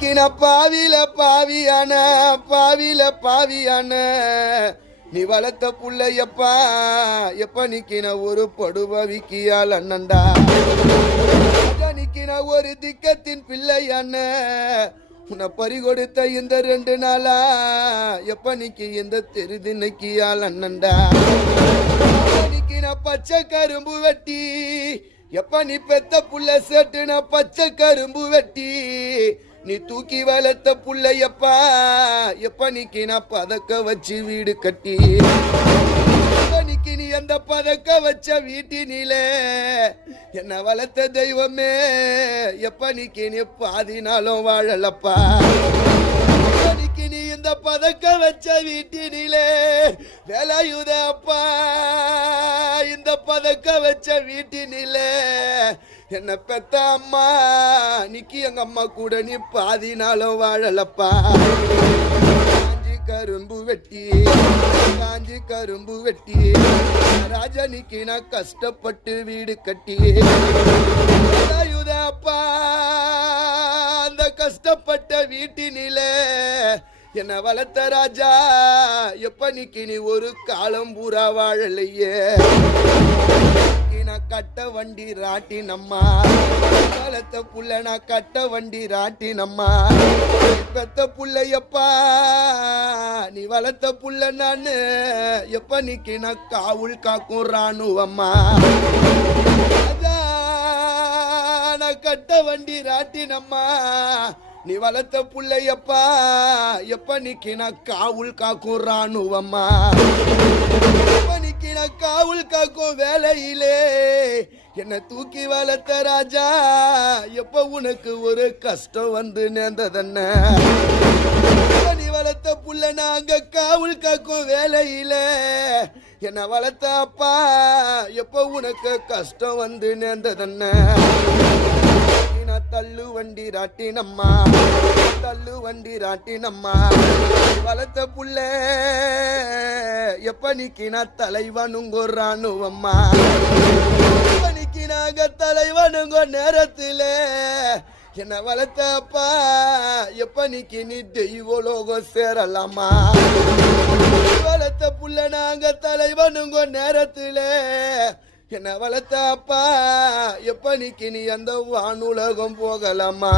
கின பாவில பாவியான பாவில பாவியான நீ வளர்த்த புள்ளையப்பா எப்ப நிக்கின ஒரு படுபவிக்கியால் அண்ணண்டா நிக்கின ஒரு திக்கத்தின் பிள்ளையான உன்னை பறி கொடுத்த இந்த 2 நாளா எப்ப நிக்கி இந்த தெருதினைக்கியால் அண்ணண்டா நிக்கின பச்சை கரும்பு வெட்டி எப்ப நீ பெத்த புள்ள சேட்டுன பச்சை கரும்பு வெட்டி நீ தூக்கி வளர்த்த புள்ளையப்பா எப்ப நிக்கி நான் பதக்க வச்சு வீடு கட்டி நீ அந்த பதக்க வச்ச வீட்டினிலே என்ன வளர்த்த தெய்வமே எப்ப நிக்கி நீ பாதினாலும் வாழலப்பா நீ இந்த பதக்க வச்ச வீட்டினிலே வேலையுத அப்பா இந்த பதக்க வச்ச வீட்டினிலே என்ன பெத்த அம்மா நிக்கி எங்க அம்மா கூட நீ பாதினாலும் வாழலப்பா கரும்பு வெட்டி காஞ்சி கரும்பு வெட்டி ராஜா நிக்கி நான் கஷ்டப்பட்டு வீடு கட்டி அப்பா அந்த கஷ்டப்பட்ட வீட்டினிலே என்ன வளர்த்த ராஜா எப்ப நிக்கி நீ ஒரு காலம் பூரா வாழலையே நான் கட்ட வண்டி ராட்டி நம்மா வளர்த்த புள்ள நான் கட்ட வண்டி ராட்டி நம்மா பெத்த புள்ளையப்பா நீ வளர்த்த புள்ள நானு எப்ப நிக்கி நான் காவுள் காக்கும் ராணுவம்மா நான் கட்ட வண்டி ராட்டி நம்மா நீ வளர்த்த புள்ளையப்பா எப்ப நிக்கி நான் காவுள் காக்கும் ராணுவம்மா காவுள் காக்கும் வேலையிலே என்ன தூக்கி வளர்த்த ராஜா எப்ப உனக்கு ஒரு கஷ்டம் வந்து நேர்ந்ததென்ன நீ வளர்த்த புள்ள நாங்க காவுள் காக்கும் வேலையில என்ன வளர்த்த அப்பா எப்ப உனக்கு கஷ்டம் வந்து நேர்ந்ததென்ன தள்ளு வண்டி ராட்டினம்மா தள்ளு வண்டி ராட்டினம்மா வளர்த்த புள்ள எப்ப நிக்கினா தலைவனுங்கோ ராணுவம்மா நிக்கினாங்க தலைவனுங்கோ நேரத்துல என்ன வளர்த்த அப்பா எப்ப நிக்கி நீ தெய்வலோகம் சேரலாமா வளர்த்த புள்ள நாங்க தலைவனுங்கோ நேரத்துல என்ன வளர்த்த அப்பா எப்ப நிக்கி நீ அந்த வானுலகம் போகலாமா